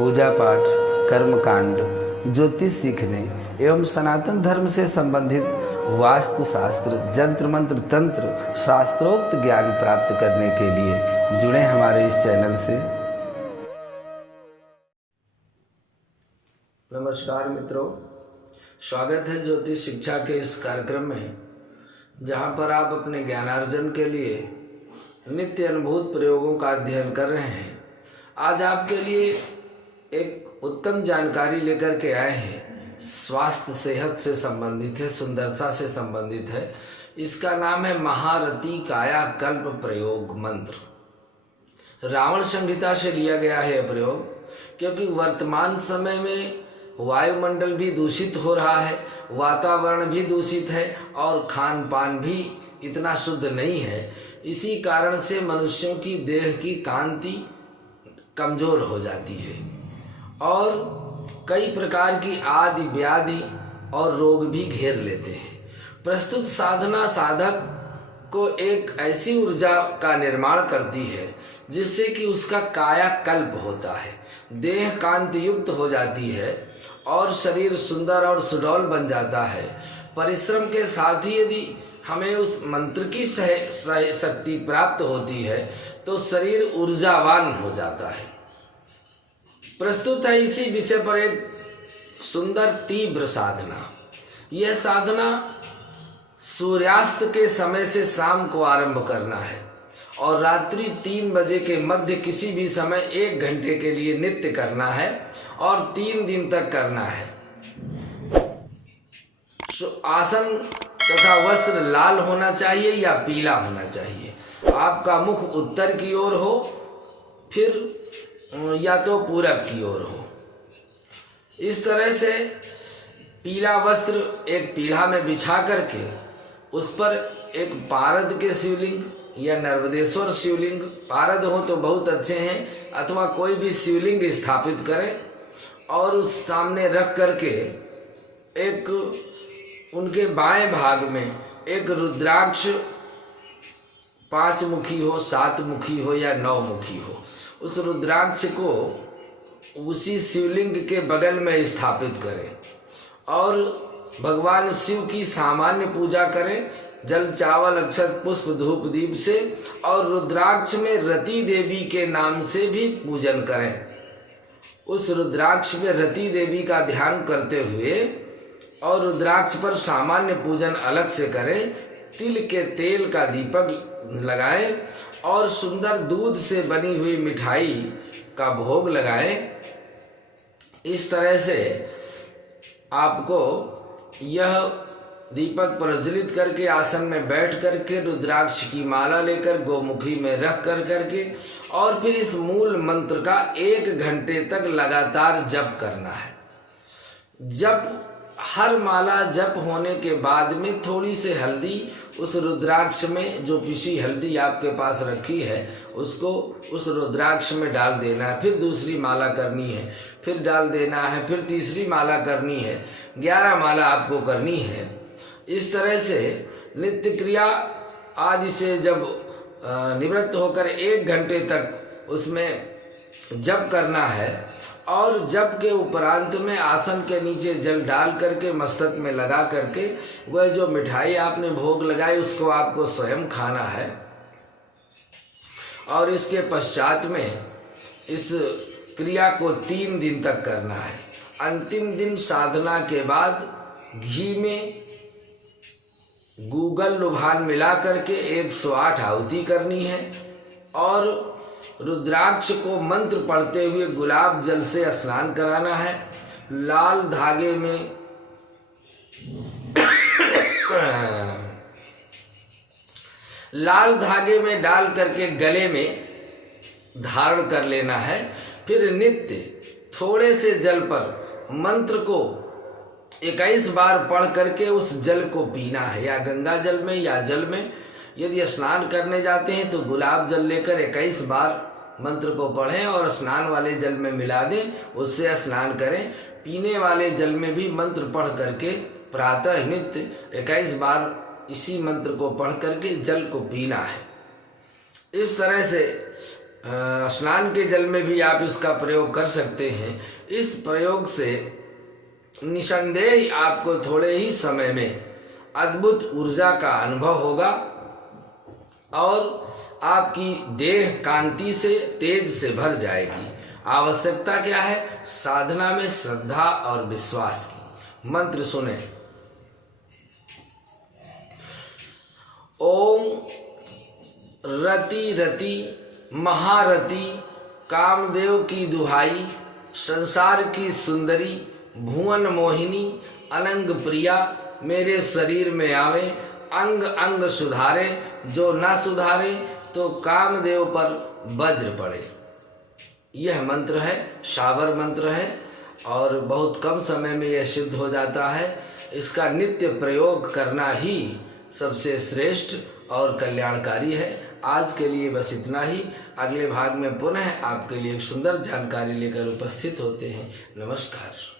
पूजा पाठ, कर्मकांड, ज्योतिष सीखने एवं सनातन धर्म से संबंधित वास्तु शास्त्र, जंत्र मंत्र, तंत्र, शास्त्रोक्त ज्ञान प्राप्त करने के लिए जुड़े हमारे इस चैनल से। नमस्कार मित्रों, स्वागत है ज्योतिष शिक्षा के इस कार्यक्रम में, जहां पर आप अपने ज्ञानार्जन के लिए नित्य अनुभूत प्रयोगों का अध्ययन कर रहे हैं। आज आपके लिए एक उत्तम जानकारी लेकर के आए हैं। स्वास्थ्य सेहत से संबंधित है, सुंदरता से संबंधित है। इसका नाम है महारथी काया कल्प प्रयोग मंत्र। रावण संहिता से लिया गया है यह प्रयोग, क्योंकि वर्तमान समय में वायुमंडल भी दूषित हो रहा है, वातावरण भी दूषित है और खान पान भी इतना शुद्ध नहीं है। इसी कारण से मनुष्यों की देह की कांति कमजोर हो जाती है और कई प्रकार की आदि व्याधि और रोग भी घेर लेते हैं। प्रस्तुत साधना साधक को एक ऐसी ऊर्जा का निर्माण करती है जिससे कि उसका काया कल्प होता है, देह कांति युक्त हो जाती है और शरीर सुंदर और सुडौल बन जाता है। परिश्रम के साथ ही यदि हमें उस मंत्र की शक्ति प्राप्त होती है तो शरीर ऊर्जावान हो जाता है। प्रस्तुत है इसी विषय पर एक सुंदर तीव्र साधना। यह साधना सूर्यास्त के समय से शाम को आरंभ करना है और रात्रि 3 बजे के मध्य किसी भी समय 1 घंटे के लिए नित्य करना है और 3 दिन तक करना है। आसन तथा वस्त्र लाल होना चाहिए या पीला होना चाहिए। आपका मुख उत्तर की ओर हो, फिर या तो पूरब की ओर हो। इस तरह से पीला वस्त्र एक पीढ़ा में बिछा करके उस पर एक पारद के शिवलिंग या नर्मदेश्वर शिवलिंग, पारद हो तो बहुत अच्छे हैं, अथवा कोई भी शिवलिंग स्थापित करें और उस सामने रख करके एक उनके बाएं भाग में एक रुद्राक्ष 5 मुखी हो, 7 मुखी हो या 9 मुखी हो, उस रुद्राक्ष को उसी शिवलिंग के बगल में स्थापित करें और भगवान शिव की सामान्य पूजा करें, जल चावल अक्षत पुष्प धूप दीप से, और रुद्राक्ष में रति देवी के नाम से भी पूजन करें। उस रुद्राक्ष में रति देवी का ध्यान करते हुए और रुद्राक्ष पर सामान्य पूजन अलग से करें। तिल के तेल का दीपक लगाएं और सुंदर दूध से बनी हुई मिठाई का भोग लगाएं। इस तरह से आपको यह दीपक प्रज्वलित करके आसन में बैठ करके रुद्राक्ष की माला लेकर गोमुखी में रख करके और फिर इस मूल मंत्र का 1 घंटे तक लगातार जप करना है। जप हर माला जप होने के बाद में थोड़ी सी हल्दी उस रुद्राक्ष में, जो पिसी हल्दी आपके पास रखी है, उसको उस रुद्राक्ष में डाल देना है। फिर दूसरी माला करनी है, फिर डाल देना है, फिर तीसरी माला करनी है। 11 माला आपको करनी है। इस तरह से नित्य क्रिया आदि से जब निवृत्त होकर 1 घंटे तक उसमें जप करना है और जप के उपरांत में आसन के नीचे जल डाल करके मस्तक में लगा करके वह जो मिठाई आपने भोग लगाई उसको आपको स्वयं खाना है। और इसके पश्चात में इस क्रिया को 3 दिन तक करना है। अंतिम दिन साधना के बाद घी में गूगल लुभान मिला करके 108 आहुति करनी है और रुद्राक्ष को मंत्र पढ़ते हुए गुलाब जल से स्नान कराना है। लाल धागे में लाल धागे में डाल करके गले में धारण कर लेना है। फिर नित्य थोड़े से जल पर मंत्र को 21 बार पढ़ करके उस जल को पीना है, या गंगा जल में या जल में। यदि स्नान करने जाते हैं तो गुलाब जल लेकर 21 बार मंत्र को पढ़ें और स्नान वाले जल में मिला दें, उससे स्नान करें। पीने वाले जल में भी मंत्र पढ़ करके प्रातः नित्य 21 बार इसी मंत्र को पढ़ करके जल को पीना है। इस तरह से स्नान के जल में भी आप इसका प्रयोग कर सकते हैं। इस प्रयोग से निसंदेह आपको थोड़े ही समय में अद्भुत ऊर्जा का अनुभव होगा और आपकी देह कांति से, तेज से भर जाएगी। आवश्यकता क्या है? साधना में श्रद्धा और विश्वास की। मंत्र सुने। ओम रति रति महारति कामदेव की दुहाई, संसार की सुंदरी भुवन मोहिनी अनंग प्रिया, मेरे शरीर में आवे अंग अंग सुधारे, जो ना सुधारे तो कामदेव पर वज्र पड़े। यह मंत्र है, शाबर मंत्र है और बहुत कम समय में यह सिद्ध हो जाता है। इसका नित्य प्रयोग करना ही सबसे श्रेष्ठ और कल्याणकारी है। आज के लिए बस इतना ही। अगले भाग में पुनः आपके लिए एक सुंदर जानकारी लेकर उपस्थित होते हैं। नमस्कार।